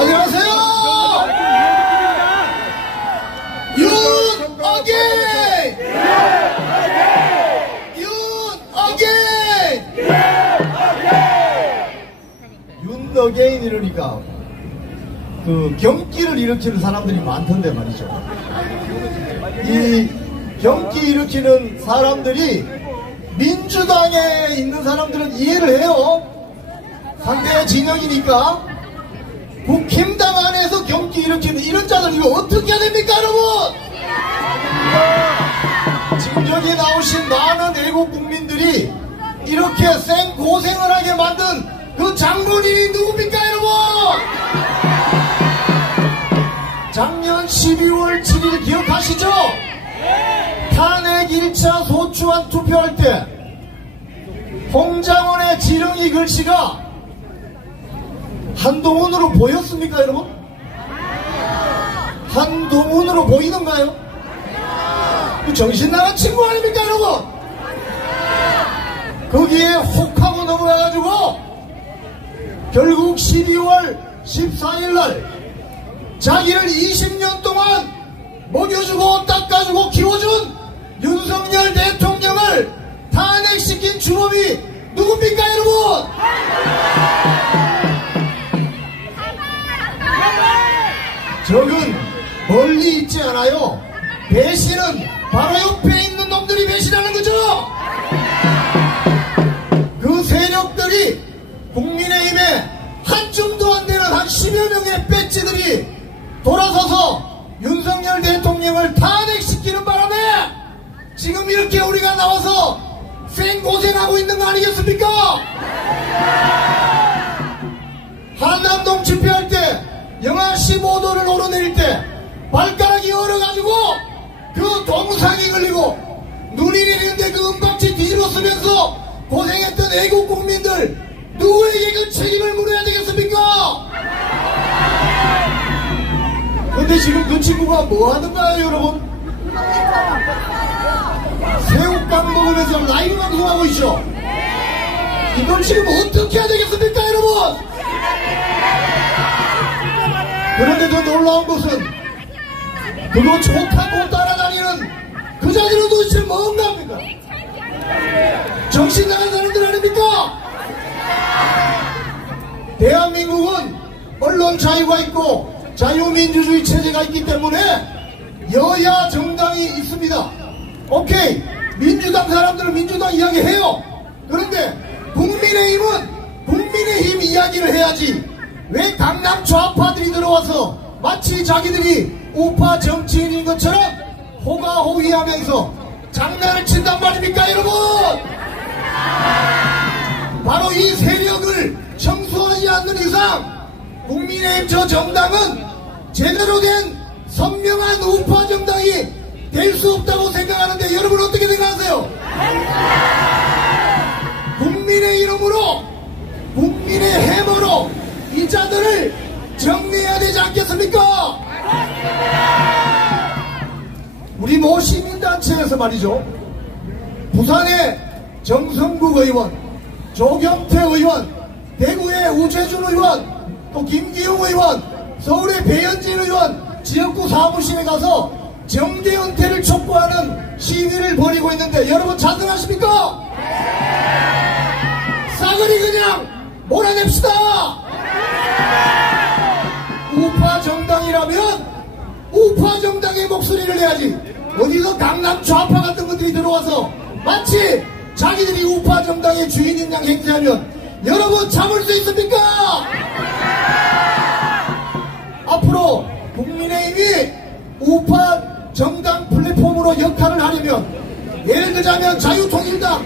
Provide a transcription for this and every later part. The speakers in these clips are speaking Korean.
안녕하세요. 윤어게인. 윤어게인 이러니까 그 경기를 일으키는 사람들이 많던데 말이죠. 이 경기 일으키는 사람들이 민주당에 있는 사람들은 이해를 해요. 상대 진영이니까. 국힘당 안에서 경기 일으키는 이런 자들 이거 어떻게 해야 됩니까, 여러분? 지금 여기 나오신 많은 애국 국민들이 이렇게 생고생을 하게 만든 그 장본인이 누굽니까, 여러분? 작년 12월 7일 기억하시죠? 탄핵 1차 소추안 투표할 때 홍장원의 지렁이 글씨가 한동훈으로 보였습니까, 여러분? 한동훈으로 보이던가요? 정신 나간 친구 아닙니까, 여러분? 거기에 혹하고 넘어가가지고 결국 12월 14일날 자기를 20년 동안 먹여주고 닦아주고 키워준 윤석열 대통령을 탄핵시킨 주범이 누굽니까, 여러분? 적은 멀리 있지 않아요. 배신은 바로 옆에 있는 놈들이 배신하는 거죠. 그 세력들이 국민의힘에 한 줌도 안 되는 한 10여 명의 배지들이 돌아서서 윤석열 대통령을 탄핵시키는 바람에 지금 이렇게 우리가 나와서 생고생하고 있는 거 아니겠습니까? 한남동 집회할 때 영하 15도를 오르내릴 때 발가락이 얼어가지고 그 동상이 걸리고 눈이 내리는데 그 은박지 뒤집어 쓰면서 고생했던 애국 국민들 누구에게 그 책임을 물어야 되겠습니까? 근데 지금 그 친구가 뭐 하는가요, 여러분? 새우깡 먹으면서 라이브 방송하고 있죠? 이걸 지금 어떻게 해야 되겠습니까, 여러분? 그런데 더 놀라운 것은 그거 좋다고 따라다니는 그 자들은 도대체 뭔가 합니까? 정신 나간 사람들 아닙니까? 대한민국은 언론 자유가 있고 자유민주주의 체제가 있기 때문에 여야 정당이 있습니다. 오케이, 민주당 사람들은 민주당 이야기 해요. 그런데 국민의힘은 국민의힘 이야기를 해야지 왜 강남 좌파들이 들어와서 마치 자기들이 우파 정치인인 것처럼 호가호위하면서 장난을 친단 말입니까, 여러분? 바로 이 세력을 청소하지 않는 이상 국민의힘 저 정당은 제대로 된 선명한 우파 정당이 될 수 없다고 생각하는데 여러분 어떻게 생각하세요? 국민의 이름으로 국민의 해머로 이 자들을 정리해야 되지 않겠습니까? 우리 모 시민단체에서 말이죠, 부산의 정성국 의원, 조경태 의원, 대구의 우재준 의원, 또 김기용 의원, 서울의 배현진 의원 지역구 사무실에 가서 정계 은퇴를 촉구하는 시위를 벌이고 있는데 여러분 찬성하십니까? 싸그리 그냥 몰아냅시다. 우파 정당이라면 우파 정당의 목소리를 내야지. 어디서 강남 좌파 같은 분들이 들어와서 마치 자기들이 우파 정당의 주인인 양 행세하면 여러분 참을 수 있습니까? 앞으로 국민의힘이 우파 정당 플랫폼으로 역할을 하려면 예를 들자면 자유통일당,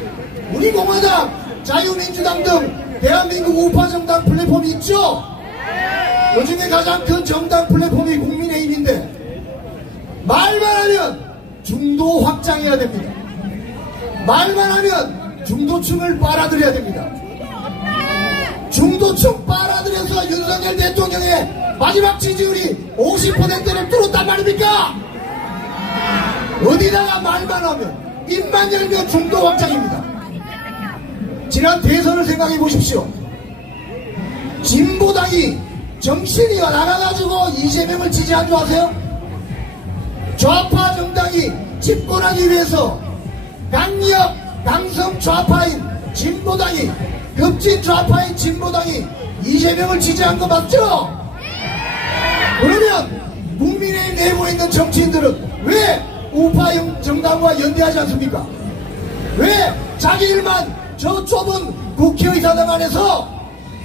우리공화당, 자유민주당 등 대한민국 우파 정당 플랫폼이 있죠? 요즘에 가장 큰 정당 플랫폼이 국민의힘인데 말만 하면 중도 확장해야 됩니다. 말만 하면 중도층을 빨아들여야 됩니다. 중도층 빨아들여서 윤석열 대통령의 마지막 지지율이 50%를 뚫었단 말입니까? 어디다가 말만 하면 입만 열면 중도 확장입니다. 지난 대선을 생각해 보십시오. 진보당이 정신이 나가가지고 이재명을 지지한 줄 아세요? 좌파 정당이 집권하기 위해서 강성 좌파인 진보당이, 급진 좌파인 진보당이 이재명을 지지한 거 맞죠? 그러면 국민의 내부에 있는 정치인들은 왜 우파 정당과 연대하지 않습니까? 왜 자기들만 저 좁은 국회의사당 안에서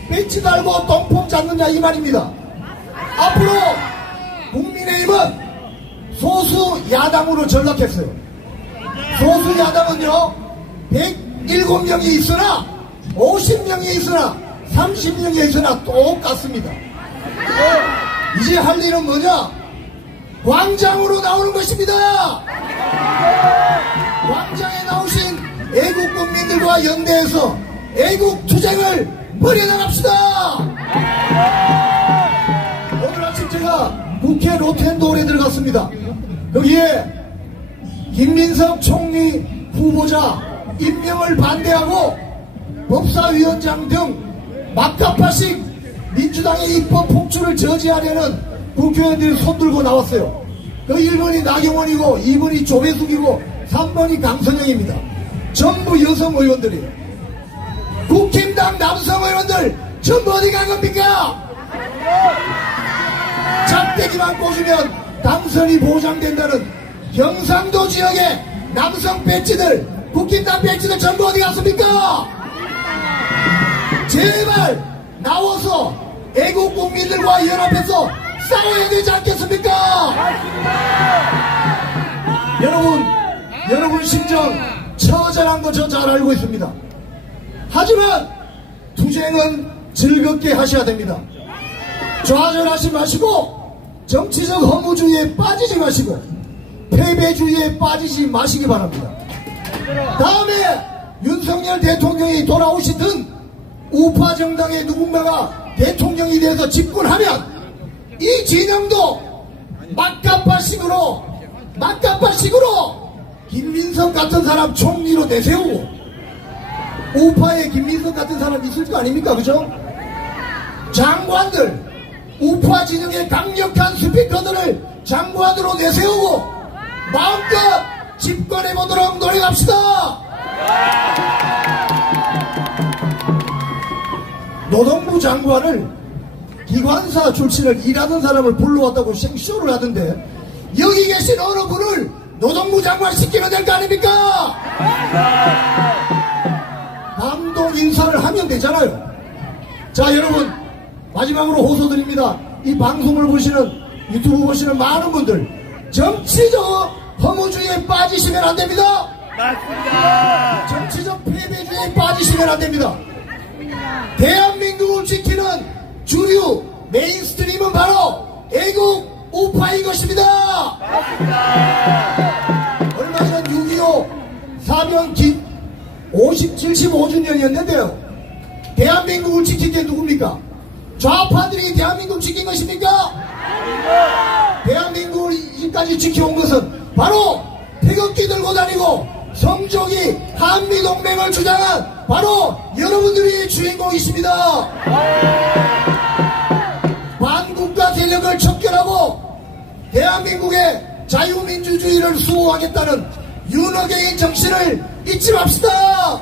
배치 달고 똥폼 잡느냐 이 말입니다. 앞으로 국민의힘은 소수 야당으로 전락했어요. 소수 야당은요 107명이 있으나 50명이 있으나 30명이 있으나 똑같습니다. 이제 할 일은 뭐냐? 광장으로 나오는 것입니다. 광장에 나오신 애국 국민들과 연대해서 애국 투쟁을 벌여나갑시다. 오늘 아침 제가 국회 로텐도홀에 들어갔습니다. 거기에 김민석 총리 후보자 임명을 반대하고 법사위원장 등 막가파식 민주당의 입법 폭주를 저지하려는 국회의원들이 손들고 나왔어요. 그 1번이 나경원이고 2번이 조배숙이고 3번이 강선영입니다. 전부 여성 의원들이에요. 국힘당 남성 의원들 전부 어디 간 겁니까? 작대기만 꽂으면 당선이 보장된다는 경상도 지역의 남성 배치들, 국힘당 배치들 전부 어디 갔습니까? 제발 나와서 애국 국민들과 연합해서 싸워야 되지 않겠습니까? 여러분 심정 처절한 거 저 잘 알고 있습니다. 하지만 투쟁은 즐겁게 하셔야 됩니다. 좌절하지 마시고 정치적 허무주의에 빠지지 마시고 패배주의에 빠지지 마시기 바랍니다. 다음에 윤석열 대통령이 돌아오시든 우파 정당의 누군가가 대통령이 돼서 집권하면 이 진영도 막가파식으로 김민석 같은 사람 총리로 내세우고 우파에 김민석 같은 사람 있을 거 아닙니까? 그죠? 장관들, 우파 진영의 강력한 스피커들을 장관으로 내세우고 마음껏 집권해보도록 노력합시다. 노동부 장관을 기관사 출신을 일하는 사람을 불러왔다고 생쇼를 하던데 여기 계신 어느 분을 노동부 장관 시키면 될 거 아닙니까? 감독 인사를 하면 되잖아요. 자, 여러분 마지막으로 호소드립니다. 이 방송을 보시는, 유튜브 보시는 많은 분들 정치적 허무주의에 빠지시면 안 됩니다. 맞습니다. 정치적 패배주의에 빠지시면 안 됩니다. 대한민국을 지키는 주류 메인스트림은 바로 애국 우파인 것입니다. 얼마 전 6.25 사변 75주년이었는데요. 대한민국을 지킨 게 누굽니까? 좌파들이 대한민국을 지킨 것입니까? 대한민국을 이까지 지켜온 것은 바로 태극기 들고 다니고 성적이 한미동맹을 주장한 바로 여러분들이 주인공이십니다. 반국가 세력을 척결하고 대한민국의 자유민주주의를 수호하겠다는 윤어게인 정신을 잊지 맙시다.